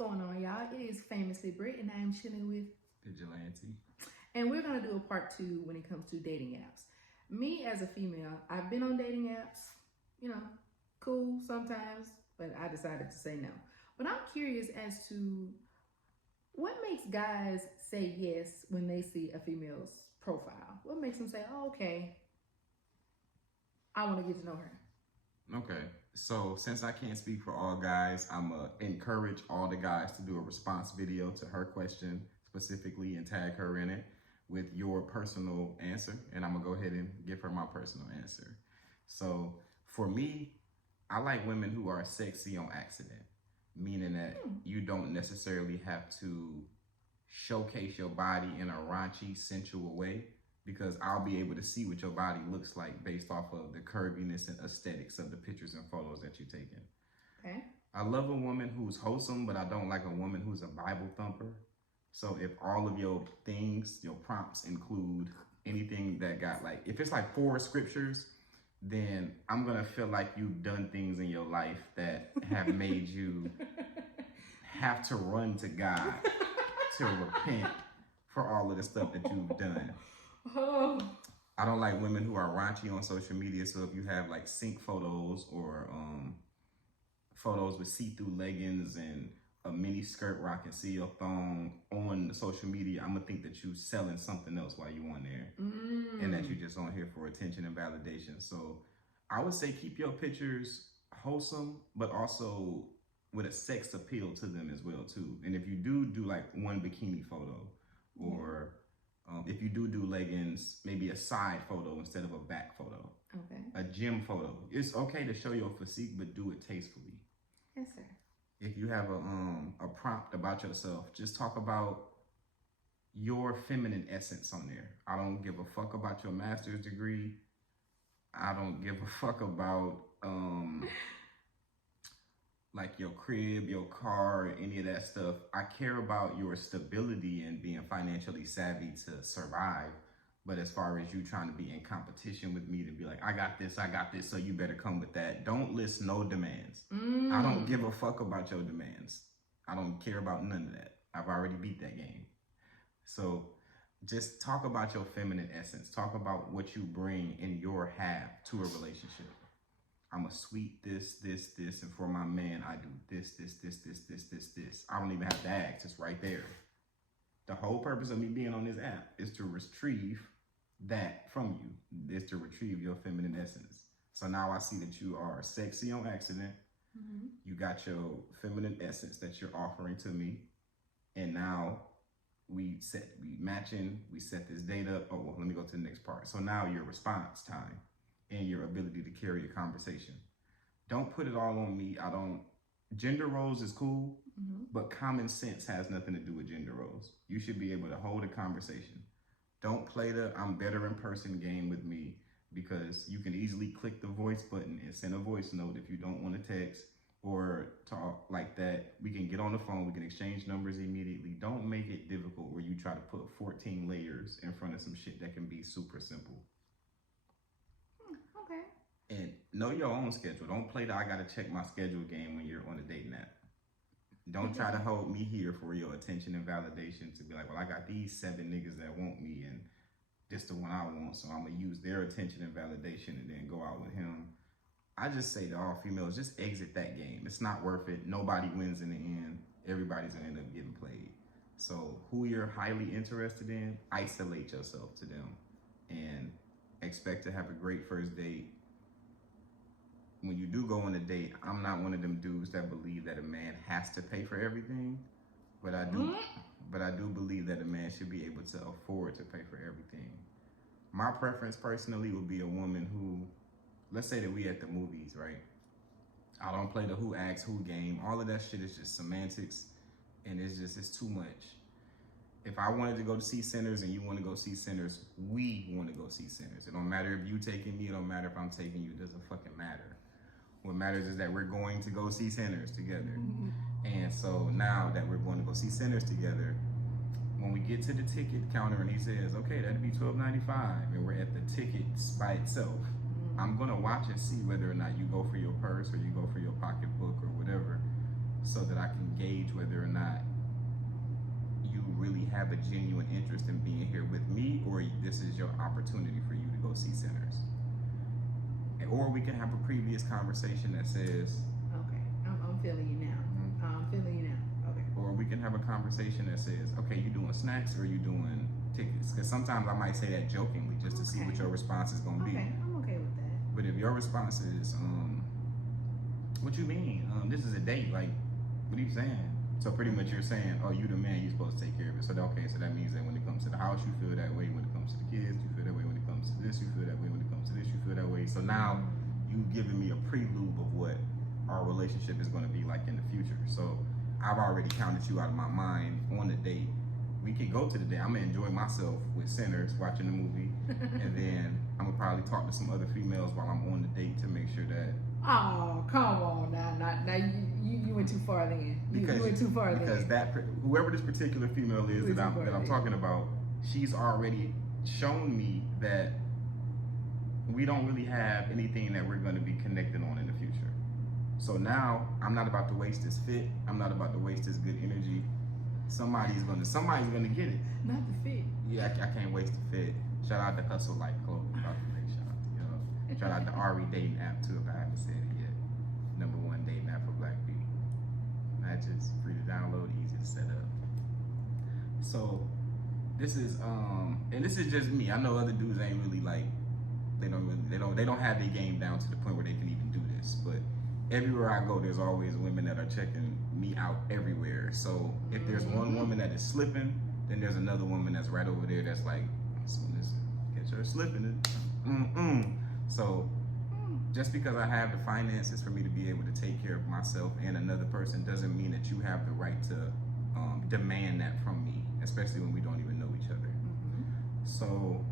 going on, y'all? It is Famously Brit, and I am chilling with Vigilante. And we're going to do a part 2 when it comes to dating apps. Me as a female, I've been on dating apps, cool sometimes, but I decided to say no. But I'm curious as to what makes guys say yes when they see a female's profile? What makes them say, oh, okay, I want to get to know her? Okay, so since I can't speak for all guys, I'm going to encourage all the guys to do a response video to her question specifically and tag her in it with your personal answer. And I'm going to go ahead and give her my personal answer. So for me, I like women who are sexy on accident, meaning that you don't necessarily have to showcase your body in a raunchy, sensual way, because I'll be able to see what your body looks like based off of the curviness and aesthetics of the pictures and photos that you're taking. Okay. I love a woman who's wholesome, but I don't like a woman who's a Bible thumper. So if all of your things, your prompts include anything that got like, if it's like 4 scriptures, then I'm gonna feel like you've done things in your life that have made you have to run to God to repent for all of the stuff that you've done. Oh. I don't like women who are raunchy on social media. So if you have like sync photos or photos with see-through leggings and a mini skirt where I can see your thong on the social media, I'm gonna think that you selling something else while you on there, and that you just on here for attention and validation. So I would say keep your pictures wholesome, but also with a sex appeal to them as well too. And if you do like one bikini photo, or if you do leggings, maybe a side photo instead of a back photo. Okay. A gym photo. It's okay to show your physique, but do it tastefully. Yes, sir. If you have a prompt about yourself, just talk about your feminine essence on there. I don't give a fuck about your master's degree. I don't give a fuck about like your crib, your car, any of that stuff. I care about your stability and being financially savvy to survive. But as far as you trying to be in competition with me to be like, I got this, so you better come with that. Don't list no demands. I don't give a fuck about your demands. I don't care about none of that. I've already beat that game. So just talk about your feminine essence. Talk about what you bring in your half to a relationship. I'm a sweet this, and for my man, I do this. I don't even have to ask, it's right there. The whole purpose of me being on this app is to retrieve that from you, is to retrieve your feminine essence. So now I see that you are sexy on accident. You got your feminine essence that you're offering to me. And now we matching, we set this date up. Oh, well, let me go to the next part. So now your response time and your ability to carry a conversation. Don't put it all on me. Gender roles is cool, but common sense has nothing to do with gender roles. You should be able to hold a conversation. Don't play the I'm better in person game with me, because you can easily click the voice button and send a voice note if you don't want to text or talk like that. We can get on the phone, we can exchange numbers immediately. Don't make it difficult where you try to put 14 layers in front of some shit that can be super simple. Okay. And know your own schedule. Don't play the I gotta check my schedule game when you're on a dating app. Don't try to hold me here for your attention and validation to be like, well, I got these 7 niggas that want me and this the one I want, so I'm gonna use their attention and validation and then go out with him. I just say to all females, just exit that game. It's not worth it. Nobody wins in the end. Everybody's gonna end up getting played. So who you're highly interested in, isolate yourself to them and expect to have a great first date. When you do go on a date, I'm not one of them dudes that believe that a man has to pay for everything, but I do believe that a man should be able to afford to pay for everything. My preference personally would be a woman who, let's say that we at the movies, right? I don't play the who asks who game. All of that shit is just semantics, and it's too much. If I wanted to go to see Sinners and you want to go see Sinners, we want to go see Sinners. It don't matter if you taking me, it don't matter if I'm taking you, it doesn't fucking matter. What matters is that we're going to go see Sinners together. And so now that we're going to go see Sinners together, when we get to the ticket counter and he says, okay, that'd be $12.95, and we're at the tickets by itself, I'm gonna watch and see whether or not you go for your purse or you go for your pocketbook or whatever. so that I can gauge whether or not you really have a genuine interest in being here with me, or this is your opportunity for you to go see sinners. Or we can have a previous conversation that says, okay, I'm feeling you now. I'm feeling you now. Okay. Or we can have a conversation that says, okay, you doing snacks or you doing tickets? Because sometimes I might say that jokingly just to see what your response is going to be. Okay, I'm okay with that. But if your response is, what you mean? This is a date. Like, what are you saying? So pretty much you're saying, oh, you the man, you're supposed to take care of it. So okay, so that means that when it comes to the house, you feel that way. When it comes to the kids, you feel that way. When it comes to this, you feel that way. When it comes to this, you feel that way. So now you've given me a prelude of what our relationship is going to be like in the future. So I've already counted you out of my mind on the date. We can go to the date. I'm gonna enjoy myself with Sinners, watching the movie, and then I'm gonna probably talk to some other females while I'm on the date to make sure that. Oh, come on now you went too far then. You went too far then. Because whoever this particular female is that I'm talking about, she's already shown me that we don't really have anything that we're going to be connected on in the future. So now I'm not about to waste this fit. I'm not about to waste this good energy. Somebody's gonna get it. Not the fit. Yeah, I can't waste the fit. Shout out to Hustle Like Clothing. Shout out to y'all. Shout out to Ari dating app too, if I haven't said it yet. #1 dating app for Black people. Matches, free to download, easy to set up. So this is and this is just me. I know other dudes ain't really like they don't have their game down to the point where they can even do this. But everywhere I go, there's always women that are checking me out everywhere. So if there's one woman that is slipping, then there's another woman that's right over there that's like, listen, catch her slipping. So just because I have the finances for me to be able to take care of myself and another person doesn't mean that you have the right to demand that from me, especially when we don't even know each other. So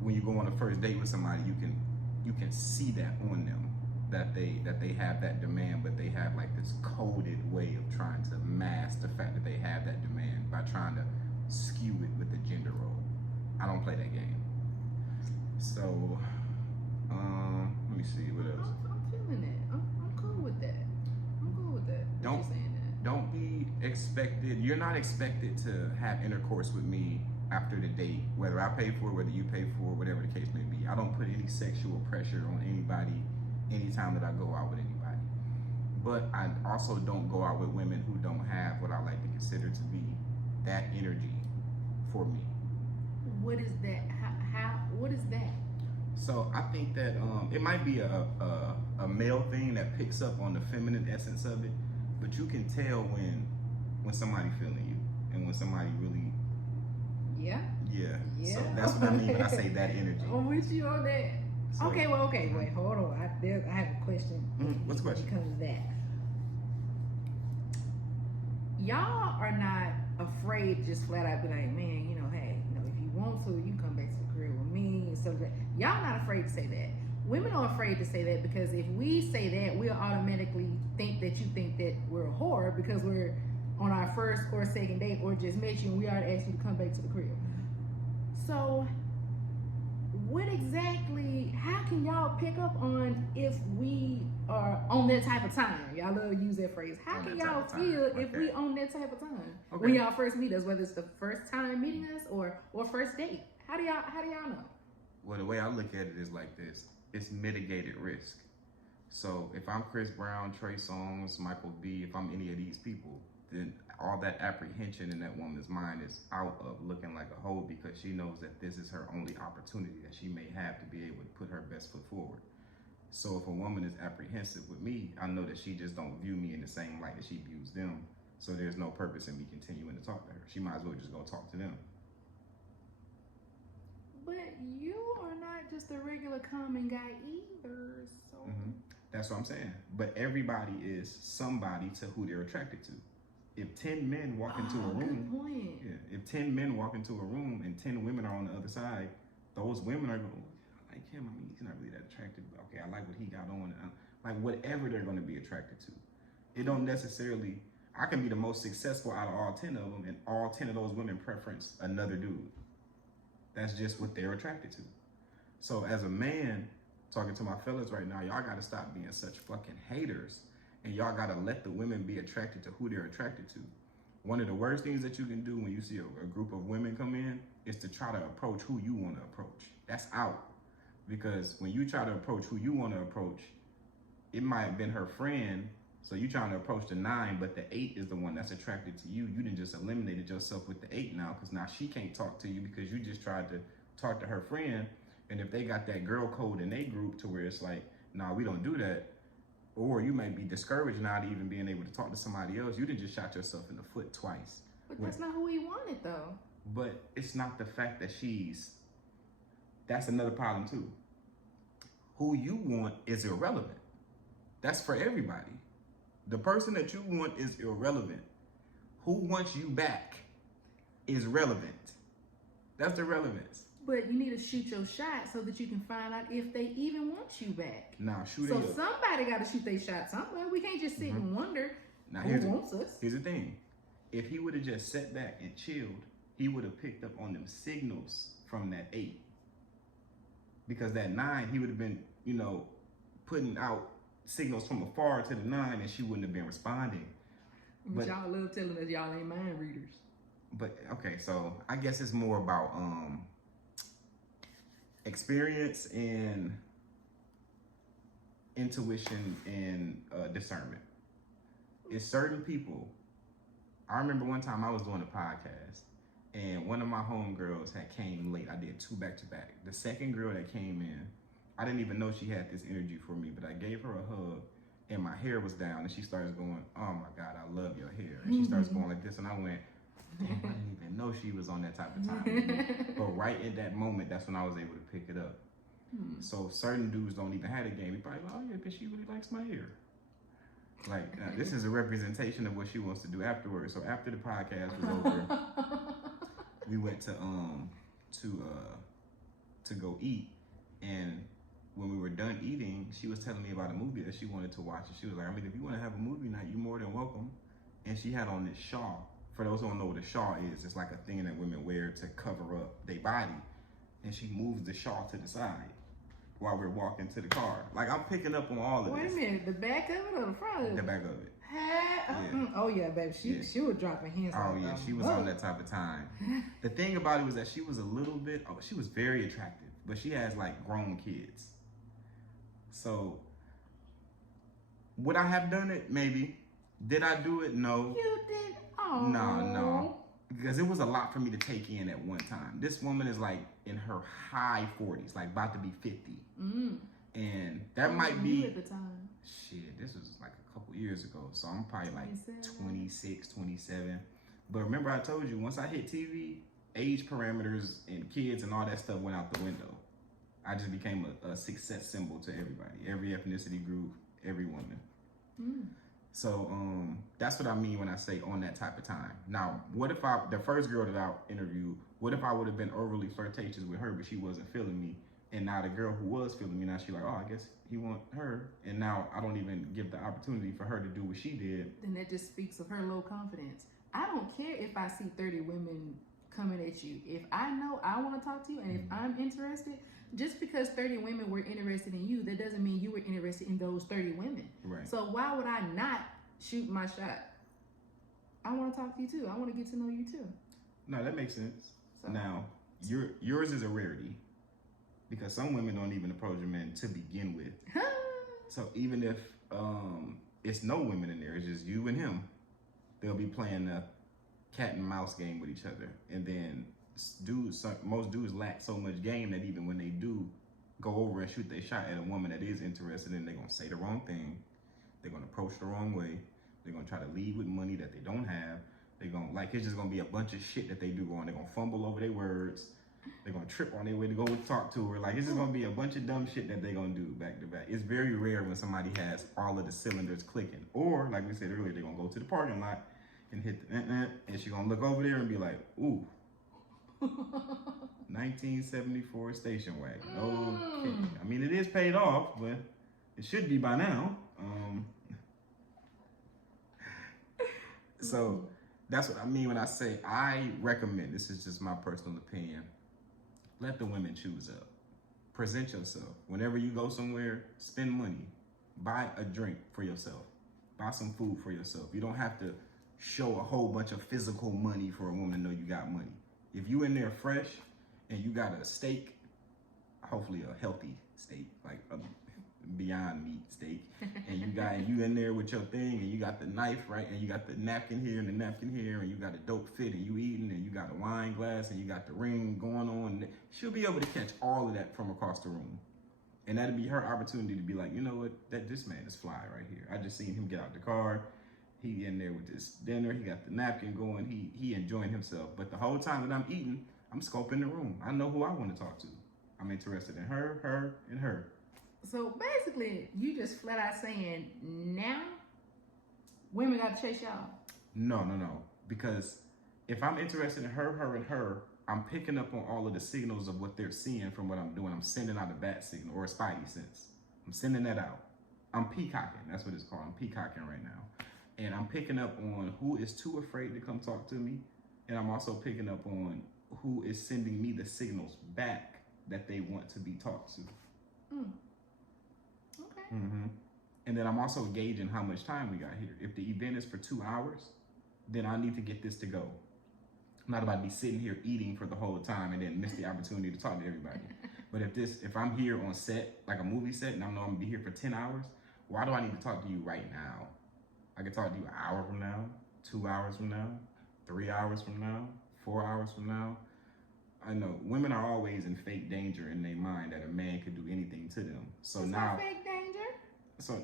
when you go on a first date with somebody, you can see that on them, that they have that demand, but they have like this coded way of trying to mask the fact that they have that demand by trying to skew it with the gender role. I don't play that game. So let me see what else. I'm feeling it. I'm cool with that. I'm cool with that. Don't be expected. You're not expected to have intercourse with me after the date, whether I pay for it, whether you pay for it, whatever the case may be. I don't put any sexual pressure on anybody anytime that I go out with anybody. But I also don't go out with women who don't have what I like to consider to be that energy for me. What is that? What is that? So I think that it might be a male thing that picks up on the feminine essence of it, but you can tell when somebody feeling you and when somebody really. Yeah. So that's what I mean when I say that energy. I'm with you on that. So, okay, wait, hold on. I have a question. What's the question? Because of that. Y'all are not afraid to just flat out be like, man, hey, if you want to, you can come back to the crib with me and stuff like that. Y'all not afraid to say that. Women are afraid to say that because if we say that, we'll automatically think that you think that we're a whore because we're on our first or second date or just met you and we already asked you to come back to the crib. So what exactly, how can y'all pick up on if we are on that type of time? Y'all love to use that phrase. How can y'all feel if we on that type of time? Okay. When y'all first meet us, whether it's the first time meeting us or first date. How do y'all know? Well, the way I look at it is like this. It's mitigated risk. So if I'm Chris Brown, Trey Songz, Michael B, if I'm any of these people, then all that apprehension in that woman's mind is out of looking like a hoe because she knows that this is her only opportunity that she may have to be able to put her best foot forward. So if a woman is apprehensive with me, I know that she just don't view me in the same light that she views them. So there's no purpose in me continuing to talk to her. She might as well just go talk to them. But you are not just a regular common guy either, so. That's what I'm saying. But everybody is somebody to who they're attracted to. If 10 men walk into a room, good point. Yeah, if 10 men walk into a room and 10 women are on the other side, those women are going, I like him. I mean, he's not really that attractive. But okay, I like what he got on. Like whatever they're going to be attracted to. It don't necessarily. I can be the most successful out of all 10 of them, and all 10 of those women preference another dude. That's just what they're attracted to. So as a man, talking to my fellas right now, y'all got to stop being such fucking haters and y'all gotta let the women be attracted to who they're attracted to. One of the worst things that you can do when you see a group of women come in is to try to approach who you want to approach. That's out. Because when you try to approach who you want to approach, it might have been her friend, so you trying to approach the 9, but the 8 is the one that's attracted to you. You done just eliminated yourself with the 8 now, because now she can't talk to you because you just tried to talk to her friend. And if they got that girl code in their group to where it's like, nah, we don't do that, or you might be discouraged not even being able to talk to somebody else, you done just shot yourself in the foot twice. But that's not who he wanted, though. But it's not the fact that that's another problem too. Who you want is irrelevant. That's for everybody. The person that you want is irrelevant. Who wants you back is relevant. That's the relevance. But you need to shoot your shot so that you can find out if they even want you back. Now, So somebody got to shoot their shot somewhere. We can't just sit and wonder who wants us. Here's the thing. If he would have just sat back and chilled, he would have picked up on them signals from that 8. Because that 9, he would have been, putting out signals from afar to the 9, and she wouldn't have been responding. But y'all love telling us y'all ain't mind readers. But okay, so I guess it's more about experience and intuition and discernment. It's certain people. I remember one time I was doing a podcast, and one of my homegirls had came late. I did 2 back-to-back. The second girl that came in, I didn't even know she had this energy for me, but I gave her a hug, and my hair was down, and she starts going, oh my God, I love your hair. And she starts going like this, and I went, damn, I didn't even know she was on that type of time. But right in that moment, that's when I was able to pick it up. So certain dudes don't even have a game. He probably like, oh yeah, but she really likes my hair. Like, this is a representation of what she wants to do afterwards. So after the podcast was over, we went to go eat, and when we were done eating, she was telling me about a movie that she wanted to watch, and she was like, I mean, if you want to have a movie night, you're more than welcome. And she had on this shawl. For those who don't know what a shawl is, it's like a thing that women wear to cover up their body. And she moves the shawl to the side while we're walking to the car. Like, I'm picking up on all of this. Wait a minute, the back of it or the front of it? The back of it. Yeah. Oh yeah, baby. She was dropping hints. Oh yeah, she was on that type of time. The thing about it was that she was a little bit, she was very attractive, but she has like grown kids. So, would I have done it? Maybe. Did I do it? No. You did? Oh. No. Because it was a lot for me to take in at one time. This woman is like in her high 40s, like about to be 50. And that might be at the time. Shit, this was like a couple years ago. So I'm probably like 26, 27. But remember I told you, once I hit TV, age parameters and kids and all that stuff went out the window. I just became a success symbol to everybody, every ethnicity group, every woman. So that's what I mean when I say on that type of time. Now, what if the first girl that I interviewed, what if I would have been overly flirtatious with her, but she wasn't feeling me? And now the girl who was feeling me, now she's like, oh, I guess he want her. And now I don't even give the opportunity for her to do what she did. Then that just speaks of her low confidence. I don't care if I see 30 women coming at you. If I know I want to talk to you and if I'm interested, just because 30 women were interested in you, that doesn't mean you were interested in those 30 women. Right. So why would I not shoot my shot? I want to talk to you too. I want to get to know you too. No, that makes sense. So, now, yours is a rarity because some women don't even approach a man to begin with. So even if it's no women in there, it's just you and him, they'll be playing a cat and mouse game with each other. And then most dudes lack so much game that even when they do go over and shoot their shot at a woman that is interested in, they're going to say the wrong thing. They're going to approach the wrong way. They're going to try to lead with money that they don't have. They're going to, it's just going to be a bunch of shit that they do going. They're going to fumble over their words. They're going to trip on their way to go talk to her. It's just going to be a bunch of dumb shit that they're going to do back to back. It's very rare when somebody has all of the cylinders clicking. Or, like we said earlier, they're going to go to the parking lot and hit the and she's going to look over there and be like, ooh. 1974 station wagon. Okay. I mean, it is paid off, but it should be by now. So that's what I mean when I say I recommend, this is just my personal opinion, let the women choose up. Present yourself. Whenever you go somewhere, spend money. Buy a drink for yourself. Buy some food for yourself. You don't have to show a whole bunch of physical money for a woman to know you got money. If you in there fresh and you got a steak, hopefully a healthy steak, like a Beyond Meat steak, and you in there with your thing, and you got the knife, right, and you got the napkin here and the napkin here, and you got a dope fit, and you eating, and you got a wine glass, and you got the ring going on. She'll be able to catch all of that from across the room. And that'd be her opportunity to be like, you know what, this man is fly right here. I just seen him get out the car. He in there with this dinner. He got the napkin going. He enjoying himself. But the whole time that I'm eating, I'm scoping the room. I know who I want to talk to. I'm interested in her, and her. So basically, you just flat out saying now women got to chase y'all. No. Because if I'm interested in her, and her, I'm picking up on all of the signals of what they're seeing from what I'm doing. I'm sending out a bat signal or a spidey sense. I'm sending that out. I'm peacocking. That's what it's called. I'm peacocking right now. And I'm picking up on who is too afraid to come talk to me. And I'm also picking up on who is sending me the signals back that they want to be talked to. Okay. And then I'm also gauging how much time we got here. If the event is for 2 hours, then I need to get this to go. I'm not about to be sitting here eating for the whole time and then miss the opportunity to talk to everybody. But if I'm here on set, like a movie set, and I know I'm gonna be here for 10 hours, why do I need to talk to you right now? I can talk to you an hour from now, 2 hours from now, 3 hours from now, 4 hours from now. I know women are always in fake danger in their mind that a man could do anything to them. So it's now, not fake danger. So,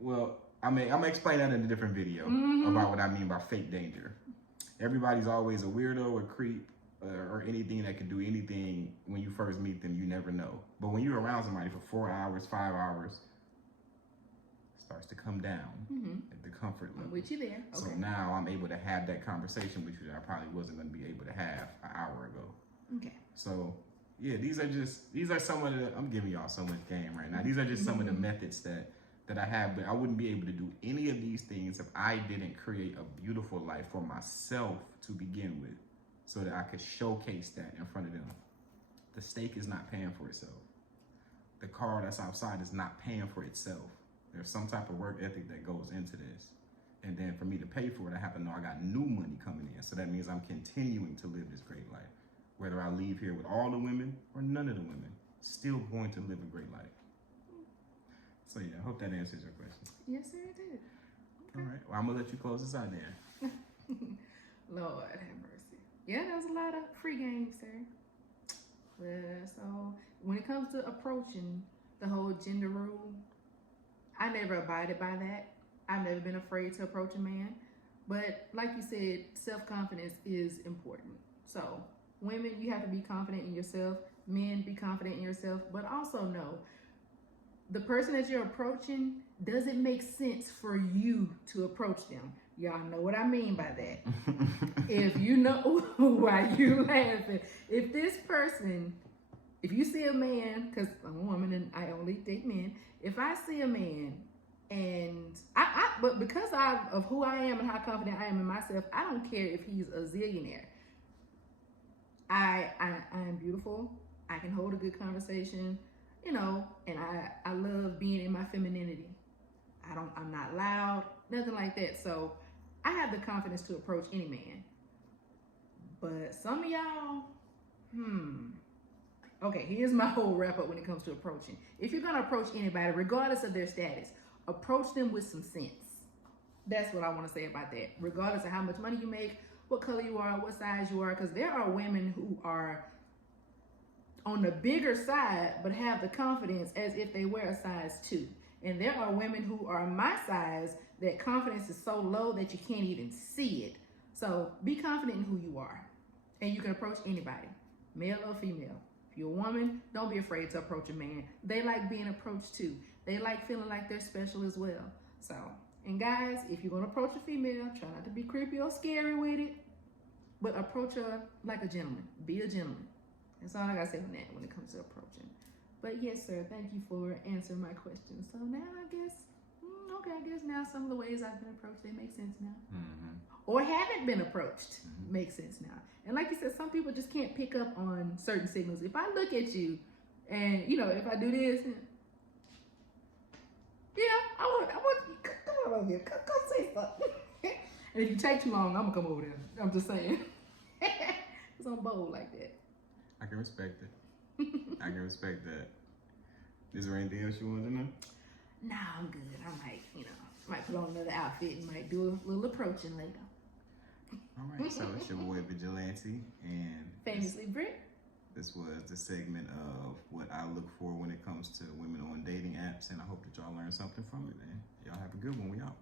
well, I'm gonna explain that in a different video about what I mean by fake danger. Everybody's always a weirdo, a creep, or anything that can do anything. When you first meet them, you never know. But when you're around somebody for 4 hours, 5 hours, it starts to come down at the comfort level. I'm with you there. Okay. So now I'm able to have that conversation with you that I probably wasn't going to be able to have an hour ago. Okay. So yeah, these are some of the, I'm giving y'all so much game right now. These are just some of the methods that I have, but I wouldn't be able to do any of these things if I didn't create a beautiful life for myself to begin with, so that I could showcase that in front of them. The steak is not paying for itself. The car that's outside is not paying for itself. There's some type of work ethic that goes into this. And then for me to pay for it, I have to know I got new money coming in. So that means I'm continuing to live this great life. Whether I leave here with all the women or none of the women, still going to live a great life. So yeah, I hope that answers your question. Yes, sir, it did. Okay. All right, well, I'm gonna let you close this out there. Lord have mercy. Yeah, there was a lot of free games, sir. So when it comes to approaching the whole gender rule, I never abided by that. I've never been afraid to approach a man. But like you said, self-confidence is important. So women, you have to be confident in yourself. Men, be confident in yourself. But also know, the person that you're approaching, does it make sense for you to approach them? Y'all know what I mean by that. If you know why you laughing, if this person, if you see a man, because I'm a woman and I only date men, if I see a man and but because of who I am and how confident I am in myself, I don't care if he's a zillionaire. I am beautiful. I can hold a good conversation, you know, and I love being in my femininity. I'm not loud, nothing like that. So I have the confidence to approach any man. But some of y'all, okay, here's my whole wrap up when it comes to approaching. If you're gonna approach anybody, regardless of their status, approach them with some sense. That's what I want to say about that. Regardless of how much money you make, what color you are, what size you are, because there are women who are on the bigger side but have the confidence as if they wear a size 2. And there are women who are my size that confidence is so low that you can't even see it. So be confident in who you are. And you can approach anybody, male or female. If you're a woman, don't be afraid to approach a man. They like being approached too. They like feeling like they're special as well. So, and guys, if you're gonna approach a female, try not to be creepy or scary with it, but approach her like a gentleman. Be a gentleman. That's all I gotta say on that when it comes to approaching. But yes, sir, thank you for answering my question. So now I guess, I guess now some of the ways I've been approached, they make sense now. Or haven't been approached, makes sense now. And like you said, some people just can't pick up on certain signals. If I look at you and, you know, if I do this, yeah, I want, come Come on over here. Come say something. And if you take too long, I'm gonna come over there. I'm just saying. Cause I'm bold like that. I can respect it. I can respect that. Is there anything else you want to know? Nah, I'm good. I might put on another outfit and might do a little approaching later. All right, so it's your boy Vigilante, and Famously Brit. this was the segment of what I look for when it comes to women on dating apps, and I hope that y'all learned something from it, and y'all have a good one. We out.